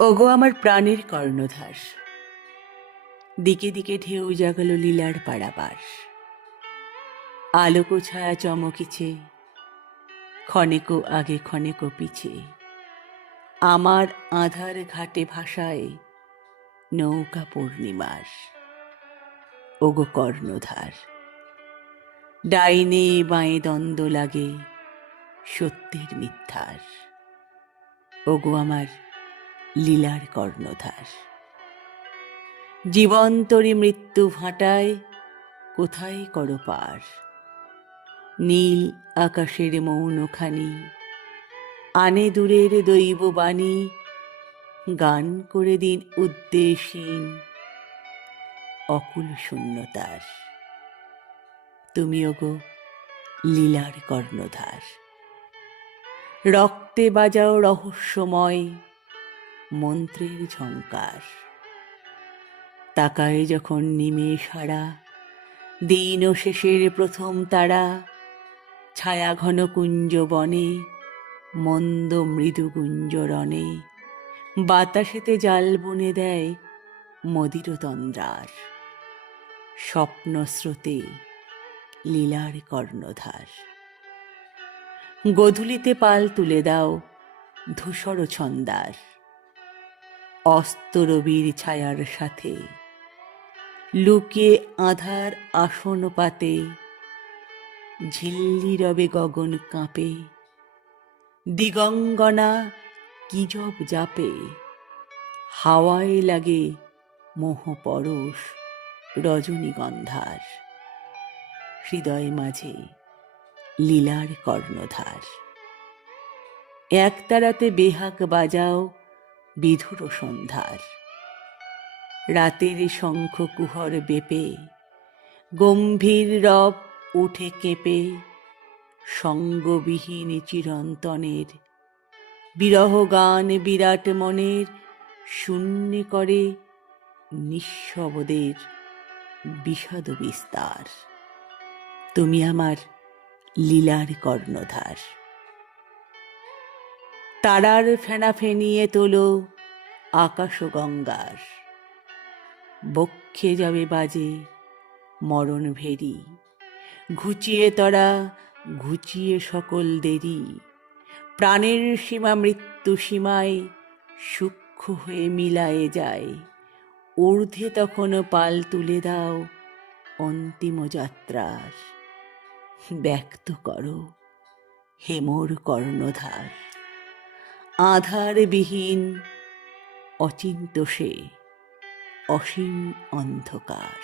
ওগো আমার প্রাণের কর্ণধার, দিকে দিকে ঢেউ জাগালো লীলার পাড়াবার। আলোক ছায়া চমকিছে, ক্ষণেক আগে ক্ষণেক পিছে। আমার আধার ঘাটে ভাসায় নৌকা পূর্ণিমার। ওগো কর্ণধার, ডাইনে বাঁয়ে দ্বন্দ্ব লাগে সত্যের মিথ্যার। ওগো আমার লীলার কর্ণধার, জীবন্তরী মৃত্যু ভাটায় কোথায় করো পার। নীল আকাশের মৌনখানি আনে দূরের দৈববাণী, গান করে দিন উদ্দেশহীন অকুল শূন্যতার। তুমি ওগো লীলার কর্ণধার, রক্তে বাজাও রহস্যময় মন্ত্রের ঝঙ্কার। তাকায় যখন নিমেষ হারা দিন ও শেষের প্রথম তারা, ছায়া ঘন কুঞ্জ বনে মন্দ মৃদু গুঞ্জরণে, বাতাসেতে জাল বুনে দেয় মদির তন্দ্রার। স্বপ্ন স্রোতে লীলার কর্ণধার, গোধূলিতে পাল তুলে দাও ধূসর ছন্দার। অস্ত রবির ছায়ার সাথে লুকিয়ে আধার আসন পাতে, ঝিল্লি রবে গগন কাঁপে, দিগঙ্গনা কি জব জাপে। হাওয়ায় লাগে মোহ পরশ রজনীগন্ধার। হৃদয় মাঝে লীলার কর্ণধার, একতারাতে বেহাগ বাজাও বিধুর সন্ধ্যার। রাতের শঙ্খ কুহর বেপে গম্ভীর রব উঠে কেঁপে, সঙ্গবিহীন চিরন্তনের বিরহ গান বিরাট মনের শূন্য করে নিঃশব্দের বিষাদ বিস্তার। তুমি আমার লীলার কর্ণধার, তারার ফেনা ফেনিয়ে তোলো আকাশ গঙ্গার। বক্ষে যাবে বাজে মরণ ভেরি, ঘুচিয়ে তরা ঘুচিয়ে সকল দেরি। প্রাণের সীমা মৃত্যু সীমায় সূক্ষ্ম হয়ে মিলায়ে যায়। ঊর্ধ্বে তখন পাল তুলে দাও অন্তিম যাত্রার। ব্যক্ত করো হে মোর কর্ণধার, আধার বিহীন অচিন্ত সে অসীম অন্ধকার।